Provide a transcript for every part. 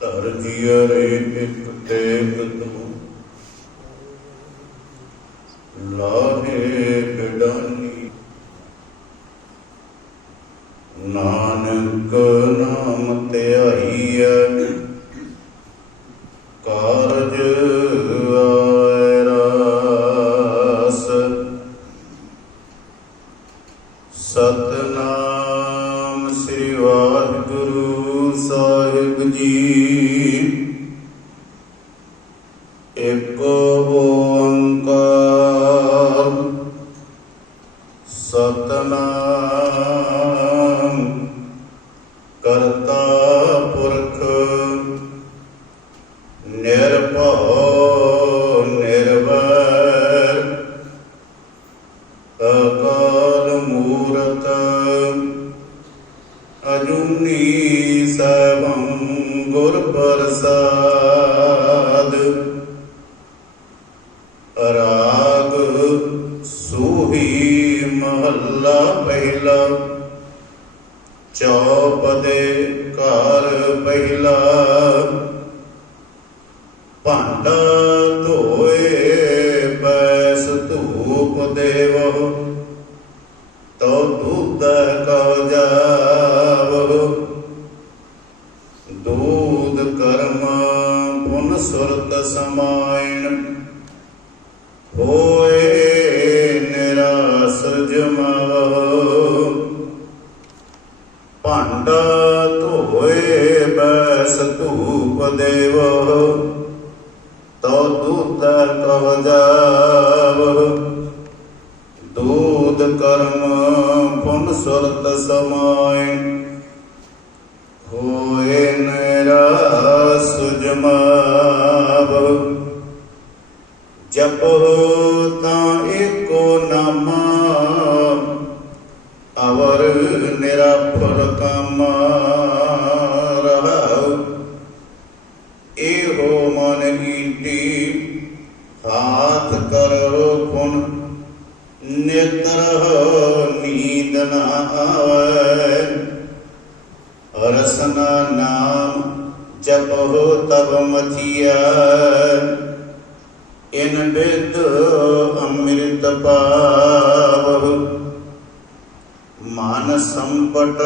ਧਰ ਜੀਅਰੇ ਇਕ ਟੇਕ ਤੂੰ ਲਾਹੇ ਬਿਡਾਨੀ ਸਾਹਿਬ ਸੈਭੰ ਗੁਰ ਪ੍ਰਸਾਦ। ਰਾਗ ਸੂਹੀ ਮਹੱਲਾ ਪਹਿਲਾ। ਚੌਪਦੇ ਘਰ ਪਹਿਲਾ। ਭਾਂਡਾ ਧੋਏ, ਬੈਸ ਧੂਪ ਦੇਵੋ। ਦੂਧ ਕਰਮ ਪੁਨ ਸੁਰਤ ਸਮਾਇਣ। ਹੋਏ ਨਿਰਾਸ ਜਮਾਵੋ ਭਾਂਡਾ ਧੋਏ ਬੈਸ ਧੂਪ ਦੇਵੋ। ਤੋ ਦੂਤ ਕਵ ਜਾਵ। ਕਰਮ ਪੁਨ ਸੁਰਤ ਸਮਾਇ ਹੋਏ ਨਿਰਾਸ ਜਮਾਵ ਜਪੋ ਤਾਂ ਏਕੋ ਨਾਮਾ ਅਵਰ ਨਿਰਾਫਲ ਕਾਮ ਰਹਾਉ ਇਹੋ ਮਨ ਈਟੀ ਹਾਥ ਕਰੋ ਪੁਨ ਨਿਤਰ ਨੀਂਦ ਨਾ ਆਵੇ ਰਸਨਾ ਨਾਮ ਜਪੋ ਤਬ ਮਥਿਆ। ਇਨ ਬਿਦ ਅੰਮ੍ਰਿਤ ਪਾਵਹੁ। ਮਨ ਸੰਪਟ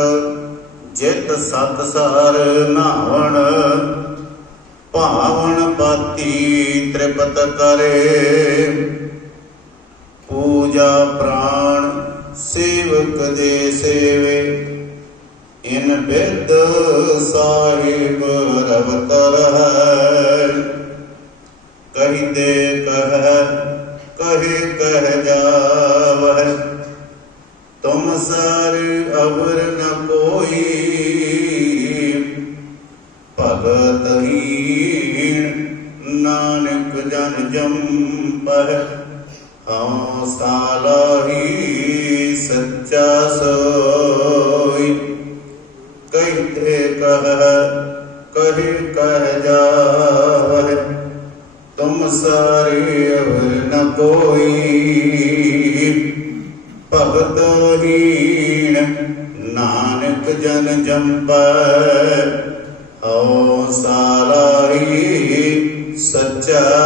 ਜਿਤ ਸਤ ਸਾਰ ਨਾਵਣ। ਭਾਵਨ ਪਾਤੀ ਤ੍ਰਿਪਤ ਕਰੇ। ਪੂਜਾ ਪ੍ਰਾਣ ਸੇਵਕ ਦੇ ਸੇਵੇ। ਇਨ ਬਿਦ ਸਾਹਿਬ ਰਵਤਰ ਹੈ। ਕਹੀਦੇ ਕਹ ਕਹੇ ਕਹਿ ਜਾਵਹਿ। ਤੁਮ ਸਰ ਅਵਰ ਨ ਕੋਈ। ਭਗਤ ਹੀਣ ਨਾਨਕ ਜਨ ਜੰਪਹਿ ਹਉ ਸਾਲਾਹੀ ਸੱਚਾ ਸੋ ਕਹੀਤੇ ਕਹ ਕਹੇ ਕਹਿ ਜਾਵਹਿ, ਤੁਮ ਸਾਰੇ ਅਵਰ ਨ ਕੋਈ। ਭਗਤ ਹੀਣ ਨਾਨਕ ਜਨ ਜੰਪੈ, ਹਉ ਸਾਲਾਹੀ ਸੱਚਾ